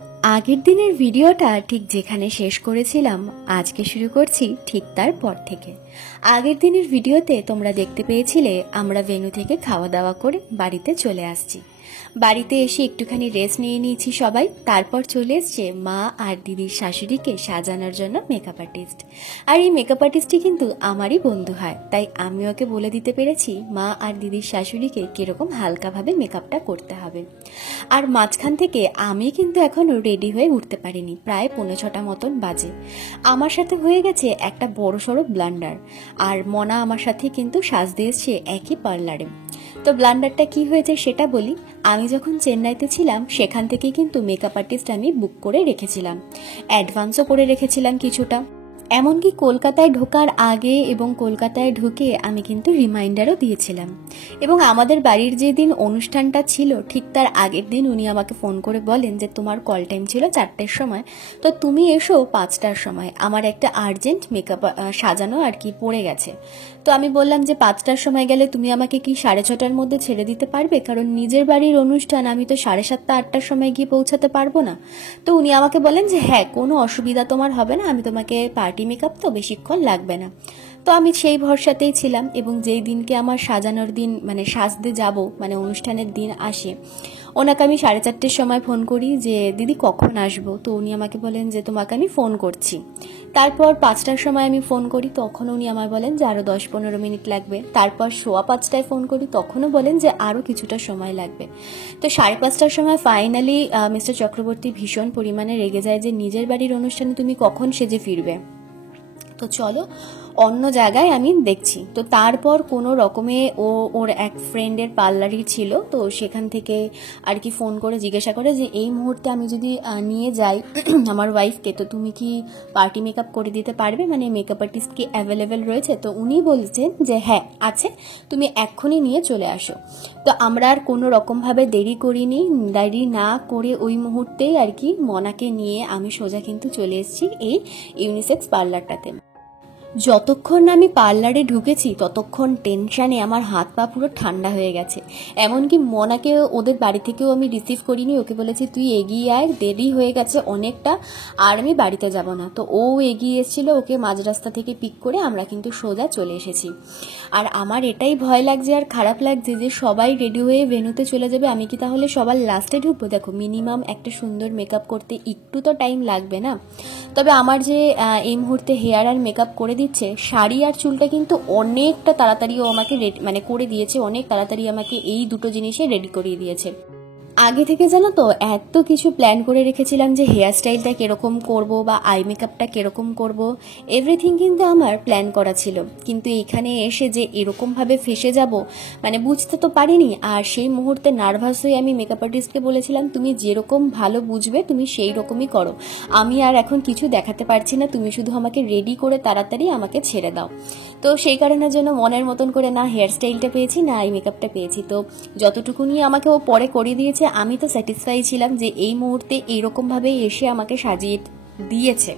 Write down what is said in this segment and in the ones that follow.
আগের দিনের ভিডিওটা ঠিক যেখানে শেষ করেছিলাম আজকে শুরু করছি ঠিক তার পর থেকে। আগের দিনের ভিডিওতে তোমরা দেখতে পেয়েছিলে আমরা ভেন্যু থেকে খাওয়া দাওয়া করে বাড়িতে চলে আসছি। বাড়িতে এসে একটুখানি রেস্ট নিয়ে নিয়েছি সবাই। তারপর চলে এসছে মা আর দিদির শাশুড়িকে সাজানোর জন্য মেকআপ আর্টিস্ট। আর এই মেকআপ আর্টিস্টটি কিন্তু আমারই বন্ধু হয়, তাই আমি ওকে বলে দিতে পেরেছি মা আর দিদির শাশুড়িকে কিরকম হালকাভাবে মেকআপটা করতে হবে। আর মাঝখান থেকে আমি কিন্তু এখনও রেডি হয়ে উঠতে পারিনি, প্রায় 5:45 মতন বাজে। আমার সাথে হয়ে গেছে একটা বড়সড় ব্লান্ডার। আর মনা আমার সাথে কিন্তু সাজতে এসছে একই পার্লারে। তো ব্লান্ডারটা কি হয়েছে সেটা বলি। আমি যখন চেন্নাইতে ছিলাম সেখান থেকে কিন্তু মেকআপ আর্টিস্ট আমি বুক করে রেখেছিলাম, অ্যাডভান্সও করে রেখেছিলাম কিছুটা। এমনকি কলকাতায় ঢোকার আগে এবং কলকাতায় ঢুকে আমি কিন্তু রিমাইন্ডারও দিয়েছিলাম। এবং আমাদের বাড়ির যে দিন অনুষ্ঠানটা ছিল ঠিক তার আগের দিন উনি আমাকে ফোন করে বলেন যে তোমার কল টাইম ছিল 4টের সময়, তো তুমি এসো 5টার সময়, আমার একটা আর্জেন্ট মেকআপ সাজানো আর কি পড়ে গেছে। তো আমি বললাম যে 5টার সময় গেলে তুমি আমাকে কি 6:30টার মধ্যে ছেড়ে দিতে পারবে, কারণ নিজের বাড়ির অনুষ্ঠান, আমি তো 7:30 8টার সময় গিয়ে পৌঁছাতে পারবো না। তো উনি আমাকে বলেন যে হ্যাঁ, কোনো অসুবিধা তোমার হবে না, আমি তোমাকে পার্টি মেকআপ তো বেশিক্ষণ লাগবে না। তো আমি সেই ভরসাতেই ছিলাম। এবং যেই দিনকে আমার সাজানোর দিন মানে সাজতে যাব মানে অনুষ্ঠানের দিন আসে, ওনাকে আমি 4:30টার সময় ফোন করি যে দিদি কখন আসবো। তো উনি আমাকে বলেন যে তোমাকে আমি ফোন করছি। তারপর 5টার সময় আমি ফোন করি, তখন উনি আমায় বলেন যে আরও 10-15 মিনিট লাগবে। তারপর 5:15টায় ফোন করি, তখনও বলেন যে আরও কিছুটা সময় লাগবে। তো 5:30টার সময় ফাইনালি মিস্টার চক্রবর্তী ভীষণ পরিমাণে রেগে যায় যে নিজের বাড়ির অনুষ্ঠানে তুমি কখন সেজে ফিরবে, তো চলো অন্য জায়গায় আমি দেখছি। তো তারপর কোনো রকমে ওর এক ফ্রেন্ডের পার্লারই ছিল, তো সেখান থেকে আর কি ফোন করে জিজ্ঞাসা করে যে এই মুহূর্তে আমি যদি নিয়ে যাই আমার ওয়াইফকে, তো তুমি কি পার্টি মেকআপ করে দিতে পারবে, মানে মেকআপ আর্টিস্ট কি অ্যাভেলেবেল রয়েছে। তো উনি বলছেন যে হ্যাঁ আছে, তুমি এক্ষুনি নিয়ে চলে আসো। তো আমরা আর কোনো রকমভাবে দেরি করিনি, দেরি না করে ওই মুহূর্তেই আর কি মনাকে নিয়ে আমি সোজা কিন্তু চলে এসেছি এই ইউনিসেক্স পার্লারটাতে। যতক্ষণ না আমি পার্লারে ঢুকেছি ততক্ষণ টেনশানে আমার হাত পা পুরো ঠান্ডা হয়ে গেছে। এমনকি মনাকে ওদের বাড়ি থেকেও আমি রিসিভ করিনি, ওকে বলেছি তুই এগিয়ে আয়, দেরি হয়ে গেছে অনেকটা, আর আমি বাড়িতে যাব না। তো ও এগিয়ে এসেছিলো, ওকে মাঝ রাস্তা থেকে পিক করে আমরা কিন্তু সোজা চলে এসেছি। আর আমার এটাই ভয় লাগছে আর খারাপ লাগছে যে সবাই রেডি হয়ে ভেন্যুতে চলে যাবে, আমি কি তাহলে সবার লাস্টে ঢুকবো। দেখো মিনিমাম একটা সুন্দর মেকআপ করতে একটু তো টাইম লাগবে না। তবে আমার যে এই মুহূর্তে হেয়ার আর মেকআপ করে দিচ্ছে, শাড়ি আর চুলটা কিন্তু অনেকটা তাড়াতাড়ি ও আমাকে মানে করে দিয়েছে, অনেক তাড়াতাড়ি আমাকে এই দুটো জিনিসে রেডি করিয়ে দিয়েছে। আগে থেকে জানো তো এত কিছু প্ল্যান করে রেখেছিলাম যে হেয়ার স্টাইলটা কিরকম করব বা আই মেকআপটা কিরকম করব, এভরিথিং কিন্তু আমার প্ল্যান করা ছিল। কিন্তু এখানে এসে যে এরকমভাবে ফেসে যাব মানে বুঝতে তো পারিনি। আর সেই মুহূর্তে নার্ভাস হয়ে আমি মেকআপ আর্টিস্টকে বলেছিলাম তুমি যেরকম ভালো বুঝবে তুমি সেই রকমই করো, আমি আর এখন কিছু দেখাতে পারছি না, তুমি শুধু আমাকে রেডি করে তাড়াতাড়ি আমাকে ছেড়ে দাও। তো সেই কারণের জন্য মনের মতন করে না হেয়ার স্টাইলটা পেয়েছি না আই মেকআপটা পেয়েছি। তো যতটুকুনি আমাকে ও পরে করে দিয়েছে আমি তো স্যাটিসফাই ছিলাম যে এই মুহূর্তে এইরকমভাবে এসে আমাকে সাজিয়ে দিয়েছে।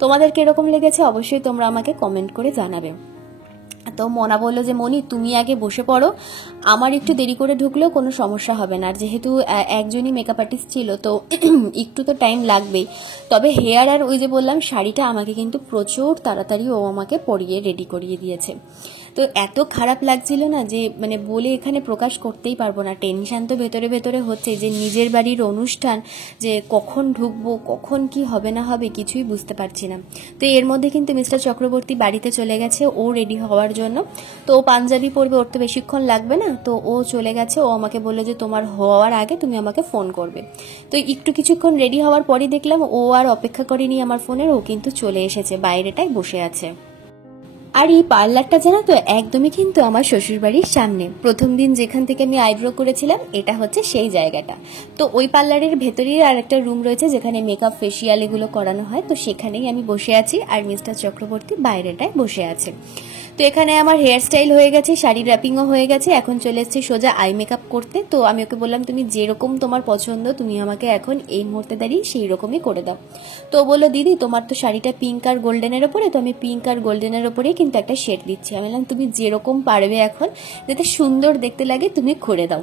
তোমাদের কিরকম লেগেছে অবশ্যই তোমরা আমাকে কমেন্ট করে জানাবে। তো মনা বললো যে মনি তুমি আগে বসে পড়ো, আমার একটু দেরি করে ঢুকলেও কোনো সমস্যা হবে না। আর যেহেতু একজনই মেকআপ আর্টিস্ট ছিল তো একটু তো টাইম লাগবেই। তবে হেয়ার আর ওই যে বললাম শাড়িটা আমাকে কিন্তু প্রচুর তাড়াতাড়ি ও আমাকে পরিয়ে রেডি করিয়ে দিয়েছে। তো এত খারাপ লাগছিল না যে মানে বলে এখানে প্রকাশ করতেই পারবো না। টেনশন তো ভেতরে ভেতরে হচ্ছে যে নিজের বাড়ির অনুষ্ঠান, যে কখন ঢুকবো কখন কি হবে না হবে কিছুই বুঝতে পারছি না। তো এর মধ্যে কিন্তু মিস্টার চক্রবর্তী বাড়িতে চলে গেছে ও রেডি হওয়ার জন্য। তো ও পাঞ্জাবি পরবে, ওর তো বেশিক্ষণ লাগবে না। তো ও চলে গেছে, ও আমাকে বললো যে তোমার হওয়ার আগে তুমি আমাকে ফোন করবে। তো একটু কিছুক্ষণ রেডি হওয়ার পরই দেখলাম ও আর অপেক্ষা করেনি আমার ফোনের, ও কিন্তু চলে এসেছে, বাইরেটায় বসে আছে। আর এই পার্লারটা জানো তো একদমই কিন্তু আমার শ্বশুরবাড়ির সামনে। প্রথম দিন যেখান থেকে আমি আইব্রো করেছিলাম এটা হচ্ছে সেই জায়গাটা। তো ওই পার্লারের ভেতরেই আর একটা রুম রয়েছে যেখানে মেকআপ ফেসিয়াল এগুলো করানো হয়, তো সেখানেই আমি বসে আছি আর মিস্টার চক্রবর্তী বাইরেটায় বসে আছে। তো এখানে আমার হেয়ার স্টাইল হয়ে গেছে, শাড়ি র্যাপিংও হয়ে গেছে, এখন চলে এসেছি সোজা আই মেকআপ করতে। তো আমি ওকে বললাম তুমি যেরকম তোমার পছন্দ তুমি আমাকে এখন এই মুহূর্তে দাঁড়িয়ে সেই রকমই করে দাও। তো বললো দিদি তোমার তো শাড়িটা পিঙ্ক আর গোল্ডেনের ওপরে, তো আমি পিঙ্ক আর গোল্ডেনের ওপরেই কিন্তু একটা শেড দিচ্ছি। আমি বললাম তুমি যেরকম পারবে এখন যাতে সুন্দর দেখতে লাগে তুমি করে দাও।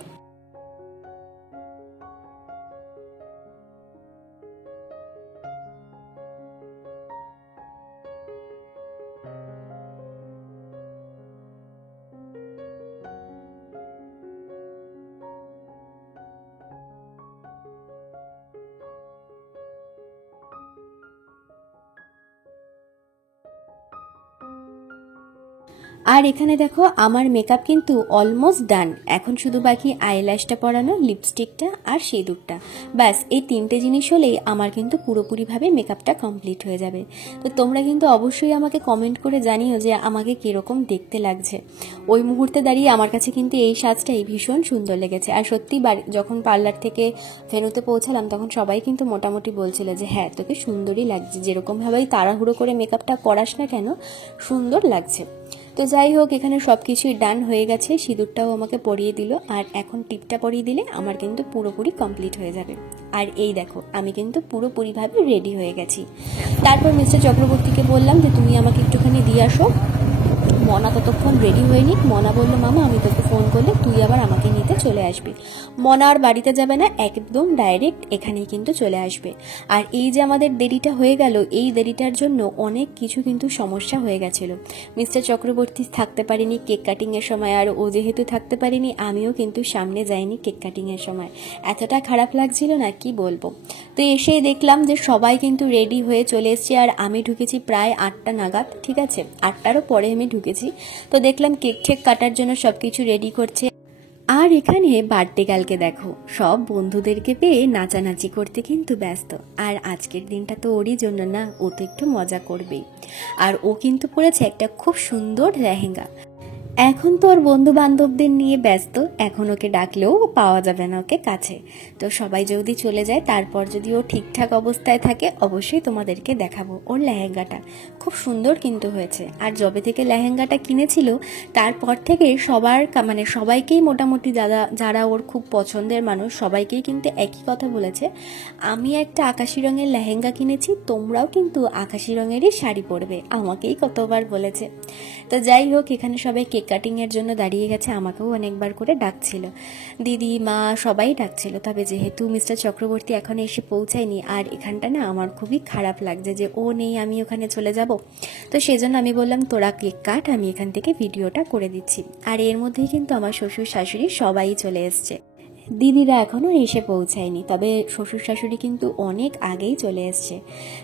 আর এখানে দেখো আমার মেকআপ কিন্তু অলমোস্ট ডান। এখন শুধু বাকি আইল্যাশটা পরানো, লিপস্টিকটা আর সিঁদুরটা, ব্যাস এই 3টে জিনিস হলেই আমার কিন্তু পুরোপুরিভাবে মেকআপটা কমপ্লিট হয়ে যাবে। তো তোমরা কিন্তু অবশ্যই আমাকে কমেন্ট করে জানিও যে আমাকে কীরকম দেখতে লাগছে। ওই মুহূর্তে দাঁড়িয়ে আমার কাছে কিন্তু এই সাজটাই ভীষণ সুন্দর লেগেছে। আর সত্যি যখন পার্লার থেকে ভেন্যুতে পৌঁছালাম তখন সবাই কিন্তু মোটামুটি বলছিল যে হ্যাঁ তোকে সুন্দরই লাগছে, যেরকমভাবেই তাড়াহুড়ো করে মেকআপটা করাস না কেন সুন্দর লাগছে। তো যাই হোক, এখানে সব কিছুই ডান হয়ে গেছে। সিঁদুরটাও আমাকে পরিয়ে দিল, আর এখন টিপটা পরিয়ে দিলে আমার কিন্তু পুরোপুরি কমপ্লিট হয়ে যাবে। আর এই দেখো আমি কিন্তু পুরোপুরিভাবে রেডি হয়ে গেছি। তারপর মিস্টার চক্রবর্তীকে বললাম যে তুমি আমাকে একটুখানি দিয়ে আসো। মনা ততক্ষণ রেডি হয়ে নিক। মনা বললো মামা আমি তোকে ফোন করলে তুই আবার আমাকে নিতে চলে আসবি। মনা আর বাড়িতে যাবে না, একদম ডাইরেক্ট এখানেই কিন্তু চলে আসবে। আর এই যে আমাদের দেরিটা হয়ে গেল, এই দেরিটার জন্য অনেক কিছু কিন্তু সমস্যা হয়ে গেছিল। মিস্টার চক্রবর্তী থাকতে পারিনি কেক কাটিংয়ের সময়, আর ও যেহেতু থাকতে পারিনি আমিও কিন্তু সামনে যাইনি কেক কাটিংয়ের সময়। এতটা খারাপ লাগছিল না কি বলবো। তো এসেই দেখলাম যে সবাই কিন্তু রেডি হয়ে চলে এসছে, আর আমি ঢুকেছি প্রায় 8টা নাগাদ, ঠিক আছে 8টারও পরে আমি ঢুকেছি। তো দেখলাম কেক ঠেক কাটার জন্য সবকিছু রেডি করছে। আর এখানে বার্থডে গার্লকে দেখো, সব বন্ধুদেরকে পেয়ে নাচানাচি করতে কিন্তু ব্যস্ত। আর আজকের দিনটা তো ওরই জন্য না, ও তো একটু মজা করবেই। আর ও কিন্তু পরেছে একটা খুব সুন্দর লেহেঙ্গা। এখন তো ওর বন্ধু বান্ধবদের নিয়ে ব্যস্ত, এখন ওকে ডাকলেও পাওয়া যাবে না ওকে কাছে। তো সবাই যদি চলে যায় তারপর যদি ও ঠিকঠাক অবস্থায় থাকে অবশ্যই তোমাদেরকে দেখাবো। ওর লেহেঙ্গাটা খুব সুন্দর কিন্তু হয়েছে। আর যবে থেকে লেহেঙ্গাটা কিনেছিল তারপর থেকে মানে সবাইকেই মোটামুটি যারা ওর খুব পছন্দের মানুষ সবাইকেই কিন্তু একই কথা বলেছে, আমি একটা আকাশি রঙের লেহেঙ্গা কিনেছি, তোমরাও কিন্তু আকাশি রঙেরই শাড়ি পরবে, আমাকেই কতবার বলেছে। তো যাই হোক, এখানে সবাই কেক কাটিংয়ের জন্য দাঁড়িয়ে গেছে, আমাকেও অনেকবার করে ডাকছিল, দিদি মা সবাই ডাকছিল। তবে যেহেতু মিস্টার চক্রবর্তী এখন এসে পৌঁছায়নি, আর এখানটা না আমার খুবই খারাপ লাগছে যে ও নেই, আমি ওখানে চলে যাব। তো সেজন্য আমি বললাম তোরা কেক কাট, আমি এখান থেকে ভিডিওটা করে দিচ্ছি। আর এর মধ্যেই কিন্তু আমার শ্বশুর শাশুড়ি সবাই চলে এসছে। দিদিরা এখনও এসে পৌঁছায়নি, তবে শ্বশুর শাশুড়ি কিন্তু অনেক আগেই চলে এসছে।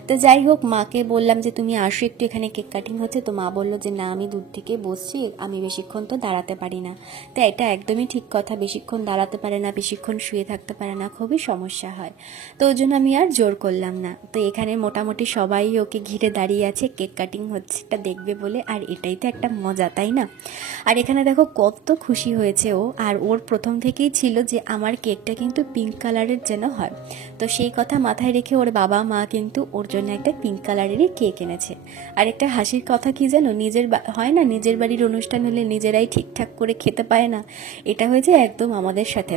তো যাই হোক, মাকে বললাম যে তুমি আসো একটু, এখানে কেক কাটিং হচ্ছে। তো মা বললো যে না আমি দূর থেকে বসছি, আমি বেশিক্ষণ তো দাঁড়াতে পারি না। তো এটা একদমই ঠিক কথা, বেশিক্ষণ দাঁড়াতে পারে না, বেশিক্ষণ শুয়ে থাকতে পারে না, খুবই সমস্যা হয়। তো ওই জন্য আমি আর জোর করলাম না। তো এখানে মোটামুটি সবাই ওকে ঘিরে দাঁড়িয়ে আছে, কেক কাটিং হচ্ছে এটা দেখবে বলে। আর এটাই তো একটা মজা, তাই না? আর এখানে দেখো কত খুশি হয়েছে ও। আর ওর প্রথম থেকেই ছিল যে আমার কেকটা কিন্তু পিঙ্ক কালারের যেন হয়। তো সেই কথা মাথায় রেখে ওর বাবা মা কিন্তু ওর জন্য একটা পিঙ্ক কালারেরই কেক এনেছে। আর একটা হাসির কথা কি জানো, হয় না নিজের বাড়ির অনুষ্ঠান হলে নিজেরাই ঠিকঠাক করে খেতে পায় না, এটা হয়েছে একদম আমাদের সাথে।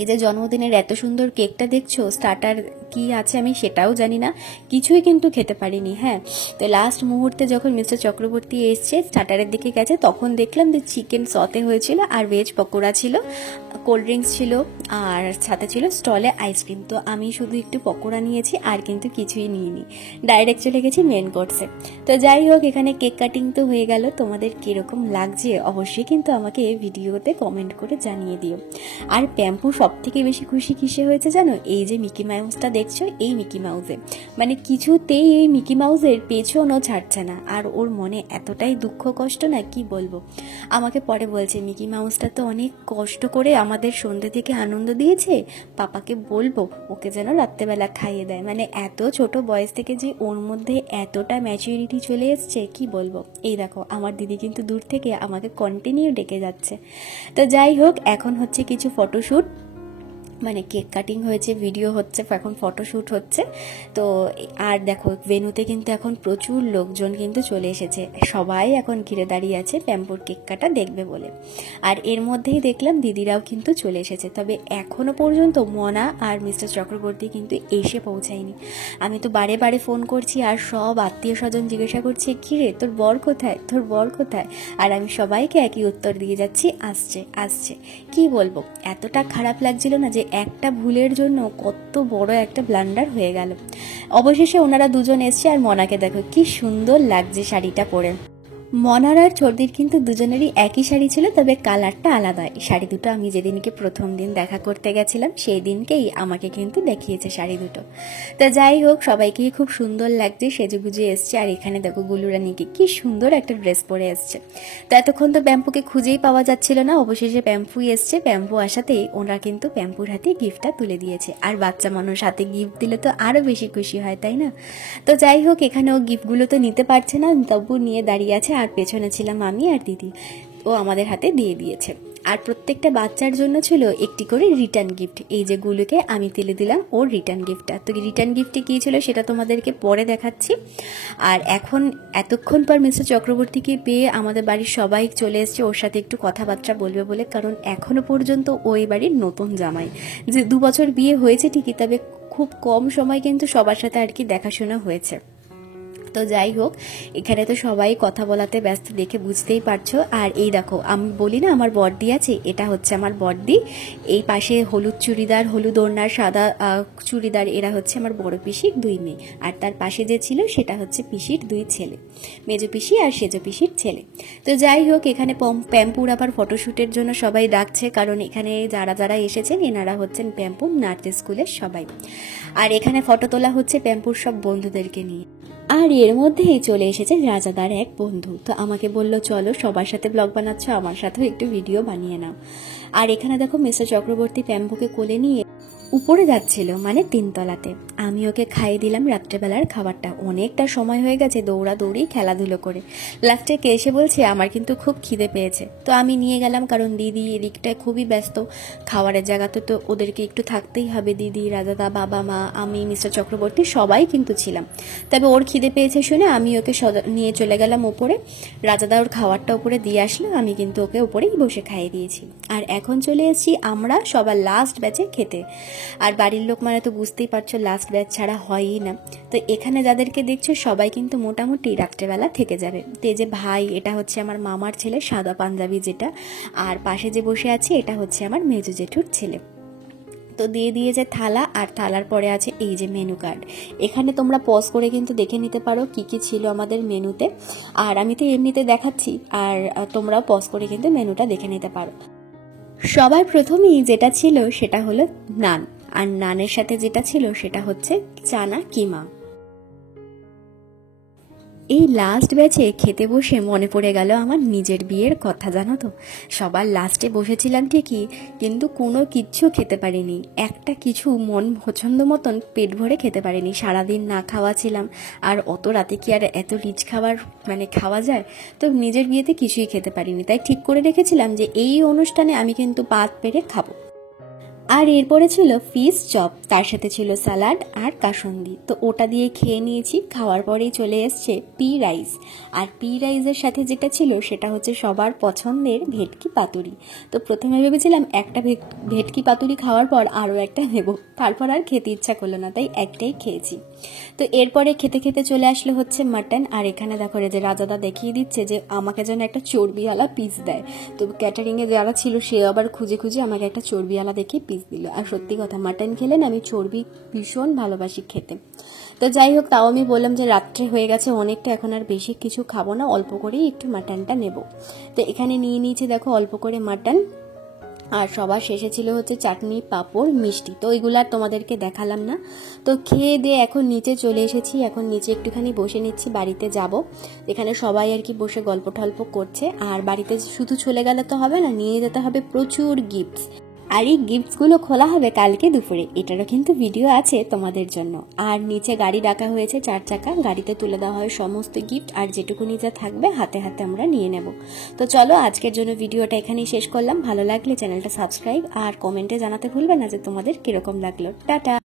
এই যে জন্মদিনের এত সুন্দর কেকটা দেখছো, স্টার্টার কি আছে আমি সেটাও জানি না, কিছুই কিন্তু খেতে পারিনি। হ্যাঁ, তো লাস্ট মুহূর্তে যখন মিস্টার চক্রবর্তী এসছে স্টার্টারের দিকে গেছে, তখন দেখলাম যে চিকেন সতে হয়েছিল, আর ভেজ পকোড়া ছিল, কোল্ড ড্রিঙ্কস ছিল, আর সাথে ছিল স্টলে আইসক্রিম। তো আমি শুধু একটু পকোড়া নিয়েছি, আর কিন্তু কিছুই নিইনি, ডাইরেক্ট চলে গেছি মেন কোর্সে। তো যাই হোক, এখানে কেক কাটিং তো হয়ে গেল। তোমাদের কীরকম লাগছে অবশ্যই কিন্তু আমাকে ভিডিওতে কমেন্ট করে জানিয়ে দিও। আর প্যাম্পু সব থেকে বেশি খুশি কিসে হয়েছে জানো, এই যে মিকি মাউসটা দেখছো, এই মিকি মাউসে মানে কিছুতেই এই মিকি মাউসের পেছনও ছাড়ছে না। আর ওর মনে এতটাই দুঃখ কষ্ট না কি বলবো। আমাকে পরে বলছে মিকি মাউসটা তো অনেক কষ্ট করে আমাদের সন্ধ্যে থেকে আনন্দ দিয়েছে, পাপাকে বলবো ওকে যেন রাত্রেবেলা খাইয়ে দেয়। মানে এত ছোট বয়স থেকে যে ওর মধ্যে এতটা ম্যাচুরিটি চলে এসছে কি বলবো। এই দেখো আমার দিদি কিন্তু দূর থেকে আমাকে কন্টিনিউ ডেকে যাচ্ছে। তো যাই হোক, এখন হচ্ছে কিছু ফটোশ্যুট, মানে কেক কাটিং হয়েছে, ভিডিও হচ্ছে, এখন ফটোশ্যুট হচ্ছে। তো আর দেখো ভেন্যুতে কিন্তু এখন প্রচুর লোকজন কিন্তু চলে এসেছে, সবাই এখন ঘিরে দাঁড়িয়ে আছে প্যাম্পুর কেক কাটা দেখবে বলে। আর এর মধ্যেই দেখলাম দিদিরাও কিন্তু চলে এসেছে, তবে এখনো পর্যন্ত মনা আর মিস্টার চক্রবর্তী কিন্তু এসে পৌঁছায়নি। আমি তো বারে বারে ফোন করছি, আর সব আত্মীয় স্বজন জিজ্ঞাসা করছে কি রে তোর বর কোথায়, তোর বর কোথায়। আর আমি সবাইকে একই উত্তর দিয়ে যাচ্ছি, আসছে আসছে। কি বলবো, এতটা খারাপ লাগছিল না যে একটা ভুলের জন্য কত বড় একটা ব্লান্ডার হয়ে গেল। অবশেষে ওনারা দুজন এসছে, আর মনাকে দেখো কি সুন্দর লাগছে শাড়িটা পরে। মনার আর ছর্দির কিন্তু দুজনেরই একই শাড়ি ছিল, তবে কালারটা আলাদা। শাড়ি দুটো আমি যেদিনকে প্রথম দিন দেখা করতে গেছিলাম সেই দিনকেই আমাকে কিন্তু দেখিয়েছে শাড়ি দুটো। তো যাই হোক, সবাইকেই খুব সুন্দর লাগছে, সেজেগুজে এসছে। আর এখানে দেখো গুলুরানিকে কি সুন্দর একটা ড্রেস পরে এসছে। তো এতক্ষণ তো প্যাম্পুকে খুঁজেই পাওয়া যাচ্ছিল না, অবশেষে প্যাম্পুই এসছে। প্যাম্পু আসাতেই ওরা কিন্তু প্যাম্পুর হাতে গিফটটা তুলে দিয়েছে। আর বাচ্চা মানুষ হাতে গিফট দিলে তো আরও বেশি খুশি হয়, তাই না? তো যাই হোক, এখানে ও গিফটগুলো তো নিতে পারছে না, তবু নিয়ে দাঁড়িয়ে আছে। আর পেছনে ছিলাম আমি আর দিদি, ও আমাদের হাতে দিয়ে দিয়েছে। আর প্রত্যেকটা বাচ্চার জন্য ছিল একটি করে রিটার্ন গিফট। এই যে গুলুকে আমি তুলে দিলাম ওর রিটার্ন গিফটটা। তো রিটার্ন গিফটে কী ছিল সেটা তোমাদেরকে পরে দেখাচ্ছি। আর এখন এতক্ষণ পর মিস্টার চক্রবর্তীকে পেয়ে আমাদের বাড়ির সবাই চলে এসছে ওর সাথে একটু কথাবার্তা বলবে বলে, কারণ এখনো পর্যন্ত ওই বাড়ির নতুন জামাই। যে 2 বছর বিয়ে হয়েছে ঠিকই, তবে খুব কম সময় কিন্তু সবার সাথে আর কি দেখাশোনা হয়েছে। তো যাই হোক, এখানে তো সবাই কথা বলাতে ব্যস্ত, দেখে বুঝতেই পারছো। আর এই দেখো, আমি বলি না আমার বড়দি আছে, এটা হচ্ছে আমার বড়দি। এই পাশে হলুদ চুড়িদার, হলুদ ওড়নার, সাদা চুড়িদার, এরা হচ্ছে আমার বড় পিসির 2 মেয়ে। আর তার পাশে যে ছিল সেটা হচ্ছে পিসির 2 ছেলে, মেজো পিসি আর সেজো পিসির ছেলে। তো যাই হোক, এখানে প্যাম্পুর আবার ফটোশ্যুটের জন্য সবাই ডাকছে, কারণ এখানে যারা যারা এসেছেন এনারা হচ্ছেন প্যাম্পুর নার্স স্কুলের সবাই। আর এখানে ফটো তোলা হচ্ছে প্যাম্পুর সব বন্ধুদেরকে নিয়ে। আর এর মধ্যেই চলে এসেছে রাজাদার এক বন্ধু। তো আমাকে বলল, চলো, সবার সাথে ব্লগ বানাচ্ছ, আমার সাথেও একটু ভিডিও বানিয়ে নাও। আর এখানে দেখো মিস্টার চক্রবর্তী প্যাম্পুকে কোলে নিয়ে উপরে যাচ্ছিল, মানে 3 তলাতে। আমি ওকে খাইয়ে দিলাম রাত্রেবেলার খাবারটা। অনেকটা সময় হয়ে গেছে দৌড়াদৌড়ি খেলাধুলো করে। লাস্টে কে এসে বলছে আমার কিন্তু খুব খিদে পেয়েছে। তো আমি নিয়ে গেলাম, কারণ দিদি এদিকটায় খুবই ব্যস্ত, খাবারের জায়গাতে তো ওদেরকে একটু থাকতেই হবে। দিদি, রাজাদা, বাবা মা, আমি, মিস্টার চক্রবর্তী সবাই কিন্তু ছিলাম। তবে ওর খিদে পেয়েছে শুনে আমি ওকে নিয়ে চলে গেলাম ওপরে। রাজাদা ওর খাবারটা উপরে দিয়ে আসলো, আমি কিন্তু ওকে উপরেই বসে খাইয়ে দিয়েছি। আর এখন চলে এসেছি আমরা সবার লাস্ট ব্যাচে খেতে। আর বাড়ির লোক মানে তো বুঝতেই পারছো লাস্ট ব্যাচ ছাড়া হয়ই না। তো এখানে যাদেরকে দেখছো সবাই কিন্তু মোটামুটি রাত্রেবেলা থেকে যাবে। তো এই যে ভাই, এটা হচ্ছে আমার মামার ছেলে, সাদা পাঞ্জাবি যেটা। আর পাশে যে বসে আছে এটা হচ্ছে আমার মেজো জেঠুর ছেলে। তো দিয়ে দিয়েছে থালা, আর থালার পরে আছে এই যে মেনু কার্ড। এখানে তোমরা পজ করে কিন্তু দেখে নিতে পারো কি কি ছিল আমাদের মেনুতে। আর আমি তো এমনিতে দেখাচ্ছি, আর তোমরাও পজ করে কিন্তু মেনুটা দেখে নিতে পারো। সবার প্রথমেই যেটা ছিল সেটা হলো নান, আর নানের সাথে যেটা ছিল সেটা হচ্ছে চানা কিমা। এই লাস্ট ব্যাচে খেতে বসে মনে পড়ে গেল আমার নিজের বিয়ের কথা, জানো তো। সবার লাস্টে বসেছিলাম ঠিকই, কিন্তু কোনো কিচ্ছু খেতে পারিনি। একটা কিছু মন পছন্দ মতন পেট ভরে খেতে পারিনি। সারাদিন না খাওয়া ছিলাম, আর অত রাতে কি আর এত রিচ খাবার মানে খাওয়া যায়? তো নিজের বিয়েতে কিছুই খেতে পারিনি, তাই ঠিক করে রেখেছিলাম যে এই অনুষ্ঠানে আমি কিন্তু পাত পেরে খাবো। আর এরপরে ছিল ফিশ চপ, তার সাথে ছিল স্যালাড আর কাসুন্দি। তো ওটা দিয়ে খেয়ে নিয়েছি। খাওয়ার পরেই চলে এসছে পি রাইস। আর পি রাইসের সাথে যেটা ছিল সেটা হচ্ছে সবার পছন্দের ভেটকি পাতুরি। তো প্রথমে ভেবেছিলাম একটা ভেটকি পাতুরি খাওয়ার পর আরও একটা নেব, তারপর আর খেতে ইচ্ছা করলো না, তাই একটাই খেয়েছি। তো এরপরে খেতে খেতে চলে আসলো হচ্ছে মাটন। আর এখানে দেখো যে রাজাদা দেখিয়ে দিচ্ছে যে আমাকে যেন একটা চর্বিওয়ালা পিস দেয়। তো ক্যাটারিংয়ে যারা ছিল সে আবার খুঁজে খুঁজে আমাকে একটা চর্বিওয়ালা দেখে পিস দিল। আর সত্যি কথা, মাটন খেলে না আমি চর্বি ভীষণ ভালোবাসি খেতে। তো যাই হোক, তাও আমি বললাম যে রাত্রে হয়ে গেছে অনেকটা, এখন আর বেশি কিছু খাবো না, অল্প করেই একটু মাটনটা নেব। তো এখানে নিয়ে নিয়েছি দেখো অল্প করে মাটন। আর সবার শেষে ছিল হচ্ছে চাটনি, পাঁপড়, মিষ্টি। তো ওইগুলো আর তোমাদেরকে দেখালাম না। তো খেয়ে দিয়ে এখন নিচে চলে এসেছি। এখন নিচে একটুখানি বসে নিচ্ছি, বাড়িতে যাব। এখানে সবাই আর কি বসে গল্প টল্প করছে। আর বাড়িতে শুধু চলে গেলে তো হবে না, নিয়ে যেতে হবে প্রচুর গিফটস। আর এই গিফটসগুলো খোলা হবে কালকে দুপুরে, এটারও কিন্তু ভিডিও আছে তোমাদের জন্য। আর নিচে গাড়ি ডাকা হয়েছে 4 চাকা, গাড়িতে তুলে দেওয়া হয় সমস্ত গিফট, আর যেটুকুনি যা থাকবে হাতে হাতে আমরা নিয়ে নেব। তো চলো, আজকের জন্য ভিডিওটা এখানেই শেষ করলাম। ভালো লাগলে চ্যানেলটা সাবস্ক্রাইব আর কমেন্টে জানাতে ভুলবে না যে তোমাদের কিরকম লাগলো। টাটা।